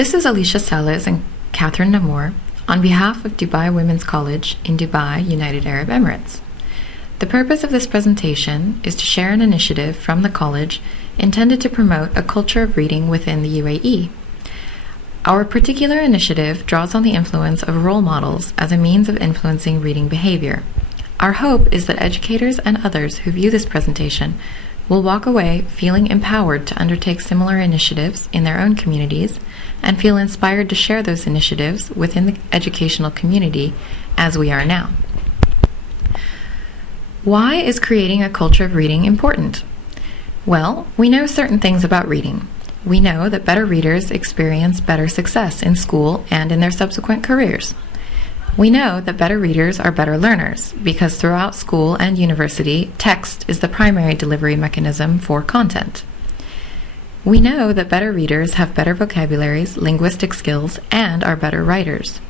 This is Alicia Salas and Catherine Namour on behalf of Dubai Women's College in Dubai, United Arab Emirates. The purpose of this presentation is to share an initiative from the college intended to promote a culture of reading within the UAE. Our particular initiative draws on the influence of role models as a means of influencing reading behavior. Our hope is that educators and others who view this presentation will walk away feeling empowered to undertake similar initiatives in their own communities and feel inspired to share those initiatives within the educational community as we are now. Why is creating a culture of reading important? Well, we know certain things about reading. We know that better readers experience better success in school and in their subsequent careers. We know that better readers are better learners because throughout school and university, text is the primary delivery mechanism for content. We know that better readers have better vocabularies, linguistic skills, and are better writers.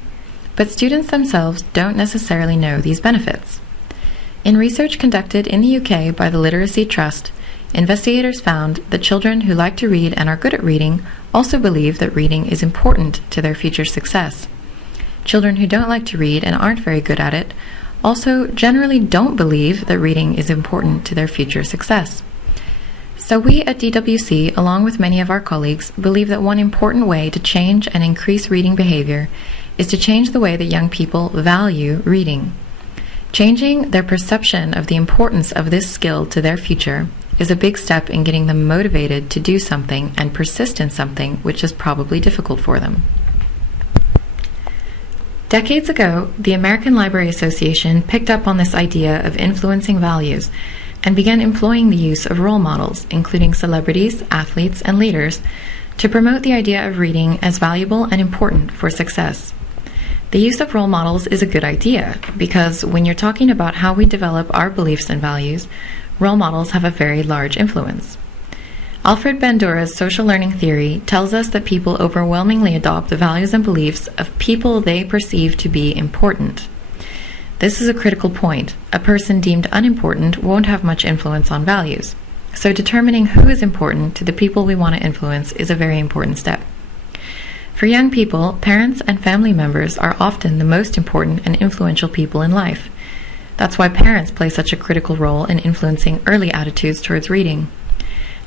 But students themselves don't necessarily know these benefits. In research conducted in the UK by the Literacy Trust, investigators found that children who like to read and are good at reading also believe that reading is important to their future success. Children who don't like to read and aren't very good at it also generally don't believe that reading is important to their future success. So we at DWC, along with many of our colleagues, believe that one important way to change and increase reading behavior is to change the way that young people value reading. Changing their perception of the importance of this skill to their future is a big step in getting them motivated to do something and persist in something which is probably difficult for them. Decades ago, the American Library Association picked up on this idea of influencing values and began employing the use of role models, including celebrities, athletes, and leaders, to promote the idea of reading as valuable and important for success. The use of role models is a good idea because when you're talking about how we develop our beliefs and values, role models have a very large influence. Alfred Bandura's social learning theory tells us that people overwhelmingly adopt the values and beliefs of people they perceive to be important. This is a critical point. A person deemed unimportant won't have much influence on values. So determining who is important to the people we want to influence is a very important step. For young people, parents and family members are often the most important and influential people in life. That's why parents play such a critical role in influencing early attitudes towards reading.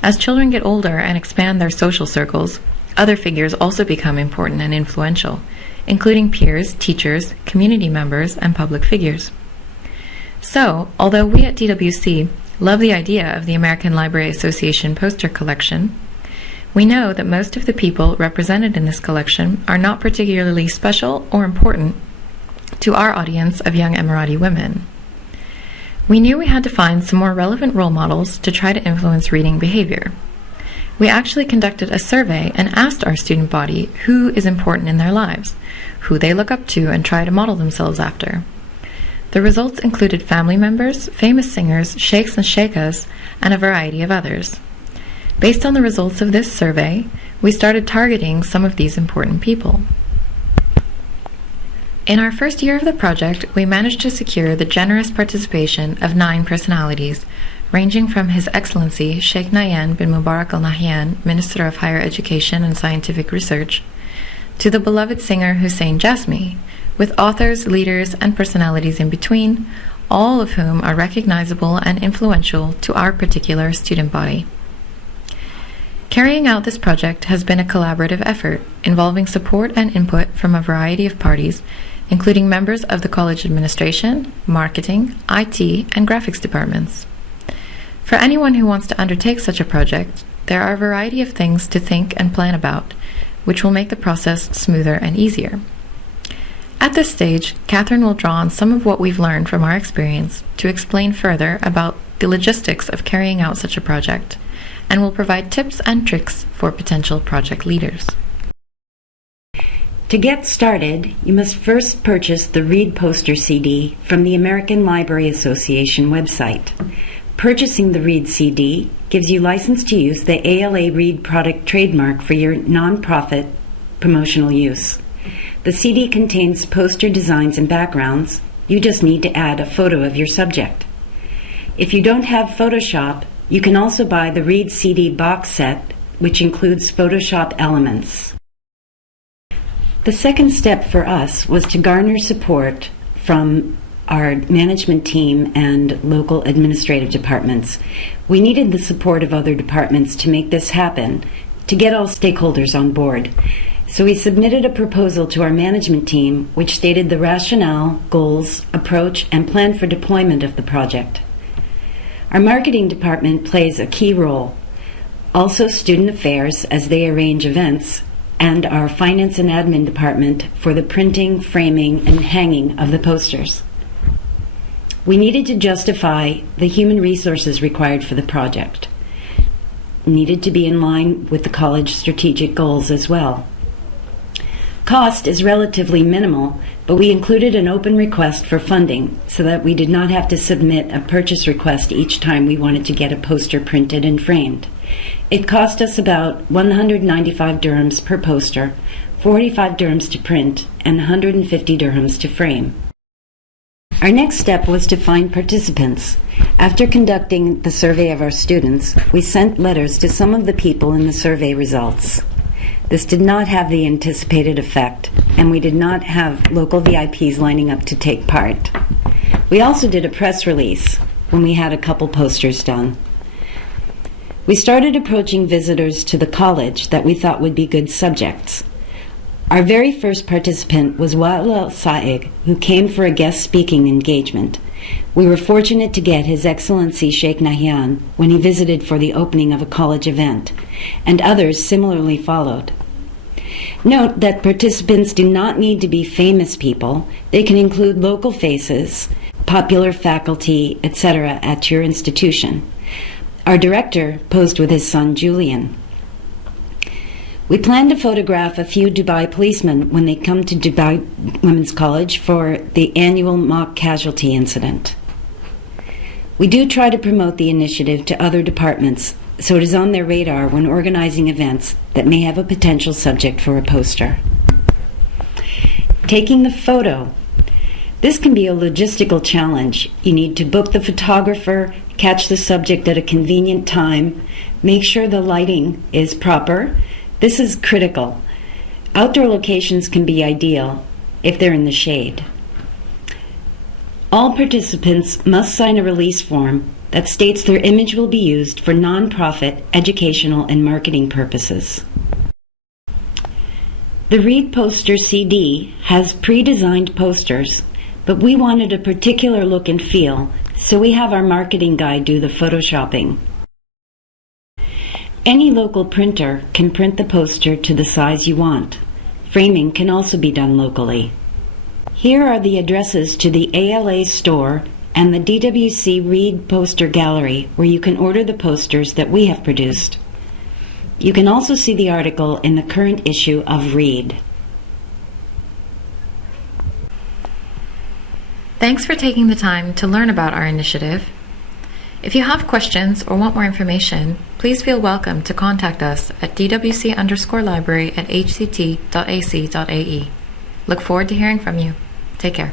As children get older and expand their social circles, other figures also become important and influential, including peers, teachers, community members, and public figures. So, although we at DWC love the idea of the American Library Association poster collection, we know that most of the people represented in this collection are not particularly special or important to our audience of young Emirati women. We knew we had to find some more relevant role models to try to influence reading behavior. We actually conducted a survey and asked our student body who is important in their lives, who they look up to and try to model themselves after. The results included family members, famous singers, sheikhs and sheikhas, and a variety of others. Based on the results of this survey, we started targeting some of these important people. In our first year of the project, we managed to secure the generous participation of 9 personalities, ranging from His Excellency Sheikh Nahyan bin Mubarak Al Nahyan, Minister of Higher Education and Scientific Research, to the beloved singer Hussein Jasmi, with authors, leaders, and personalities in between, all of whom are recognizable and influential to our particular student body. Carrying out this project has been a collaborative effort involving support and input from a variety of parties, including members of the college administration, marketing, IT, and graphics departments. For anyone who wants to undertake such a project, there are a variety of things to think and plan about, which will make the process smoother and easier. At this stage, Catherine will draw on some of what we've learned from our experience to explain further about the logistics of carrying out such a project, and will provide tips and tricks for potential project leaders. To get started, you must first purchase the Read Poster CD from the American Library Association website. Purchasing the Read CD gives you license to use the ALA Read product trademark for your nonprofit promotional use. The CD contains poster designs and backgrounds. You just need to add a photo of your subject. If you don't have Photoshop, you can also buy the Read CD box set, which includes Photoshop elements. The second step for us was to garner support from our management team and local administrative departments. We needed the support of other departments to make this happen, to get all stakeholders on board. So we submitted a proposal to our management team which stated the rationale, goals, approach, and plan for deployment of the project. Our marketing department plays a key role. Also student affairs as they arrange events, and our finance and admin department for the printing, framing, and hanging of the posters. We needed to justify the human resources required for the project. Needed to be in line with the college strategic goals as well. Cost is relatively minimal, but we included an open request for funding so that we did not have to submit a purchase request each time we wanted to get a poster printed and framed. It cost us about 195 dirhams per poster, 45 dirhams to print, and 150 dirhams to frame. Our next step was to find participants. After conducting the survey of our students, we sent letters to some of the people in the survey results. This did not have the anticipated effect, and we did not have local VIPs lining up to take part. We also did a press release when we had a couple posters done. We started approaching visitors to the college that we thought would be good subjects. Our very first participant was Wa'il Sa'ig, who came for a guest speaking engagement. We were fortunate to get His Excellency Sheikh Nahyan when he visited for the opening of a college event, and others similarly followed. Note that participants do not need to be famous people. They can include local faces, popular faculty, etc. at your institution. Our director posed with his son Julian. We plan to photograph a few Dubai policemen when they come to Dubai Women's College for the annual mock casualty incident. We do try to promote the initiative to other departments, so it is on their radar when organizing events that may have a potential subject for a poster. Taking the photo. This can be a logistical challenge. You need to book the photographer, catch the subject at a convenient time, make sure the lighting is proper. This is critical. Outdoor locations can be ideal if they're in the shade. All participants must sign a release form that states their image will be used for non-profit, educational, and marketing purposes. The Read Poster CD has pre-designed posters, but we wanted a particular look and feel, so we have our marketing guy do the photoshopping. Any local printer can print the poster to the size you want. Framing can also be done locally. Here are the addresses to the ALA store and the DWC Read Poster Gallery, where you can order the posters that we have produced. You can also see the article in the current issue of Read. Thanks for taking the time to learn about our initiative. If you have questions or want more information, please feel welcome to contact us at dwc_library@hct.ac.ae. Look forward to hearing from you. Take care.